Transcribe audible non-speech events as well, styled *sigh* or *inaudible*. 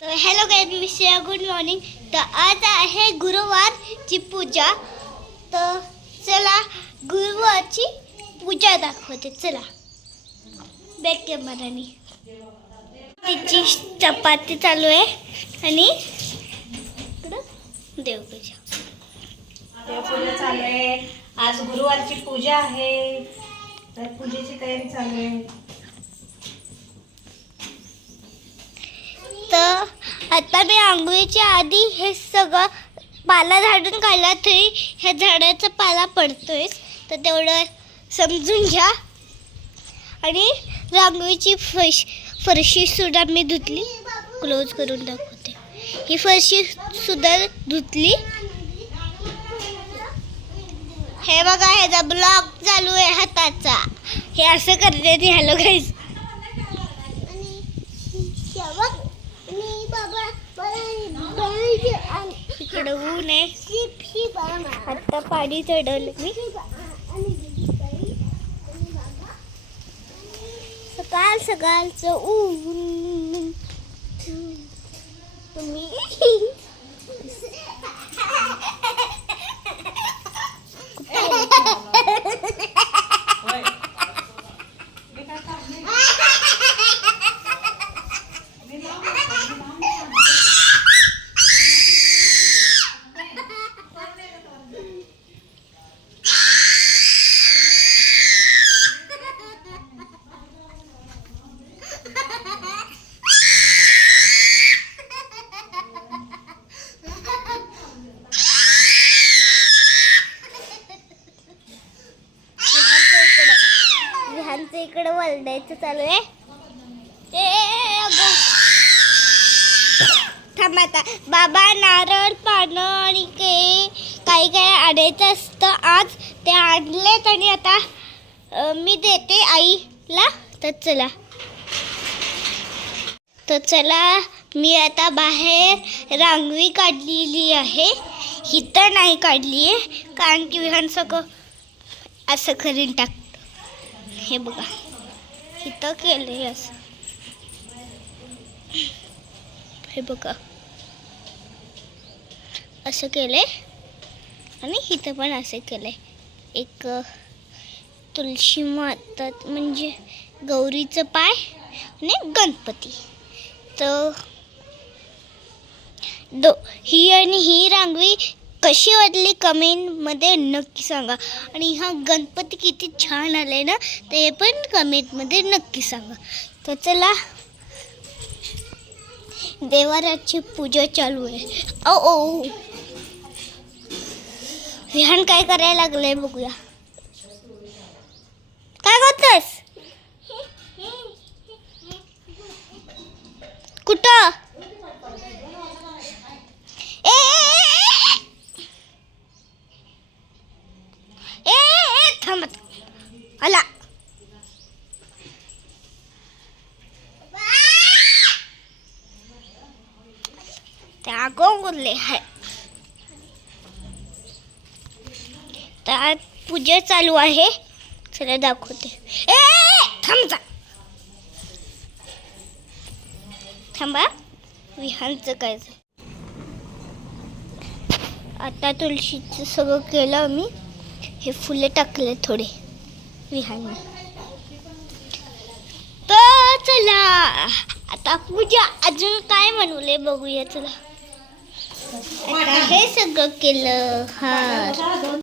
तर hello guys मी good morning तर आज आहे गुरुवारची पूजा. तर चला गुरुवारची पूजा दाखवते. चला. बॅक कॅमेरानी तिची चपाती चालू आहे. आणि इकडं देवपूजा. देवपूजा चालू आहे. आज गुरुवारची पूजा आहे. तर पूजेची तयारी चालू आहे. तर आता मी आंघोळीच्या आधी हे सगळं पाला झाडून काढला तरी ह्या झाडाचा पाला पडतोय. तर तेवढं समजून घ्या. आणि रांगोळीची फरश फरशी सुद्धा मी धुतली. क्लोज करून दाखवते. ही फरशी सुद्धा धुतली. हे बघा ह्याचा ब्लॉक चालू आहे हाताचा. हे असं करते ती हॅलो गाईज इकडं ऊन आहे. आता पाणी चढवलं मी. सकाळ सकाळचं ऊन. तुम्ही *laughs* इकडं वलडायचं चालू आहे. थांबा आता. बाबा नारळ पानं आणि के काही काही आणायचं असतं आज. ते आणलेत आणि आता मी देते आईला. तर चला. तर चला मी आता बाहेर रांगवी काढलेली आहे. ही तर नाही काढली आहे कारण की विहान सगळं असं करून टाक हे बघा. इथं केलंय असं. हे बघा. असं केलंय. आणि इथं पण असं केलंय. एक अ, तुळशी माता म्हणजे गौरीचं पाय आणि गणपती. तर दो ही आणि ही रांगवी कशी वाटली कमेंटमध्ये नक्की सांगा. आणि हा गणपती किती छान आलाय ना ते पण कमेंटमध्ये नक्की सांगा. तर चला देवाराची पूजा चालू आहे. ओ ओ. विहान काय करायला लागलंय बघूया. काय करतोस कुठं ए, ए, ए, ए, थांबत थांब. आला. त्या गोंगुरले आहे तर आज पूजा चालू आहे. चला दाखवते. ए, ए, थांबा विहानचं काय आता तुळशीचं सगळं केलं मी हे फुलं टाकले थोडे. विहाने तर चला आता पूजा अजून काय म्हणवले बघूया चला. आता हे सगळं केलं. हा.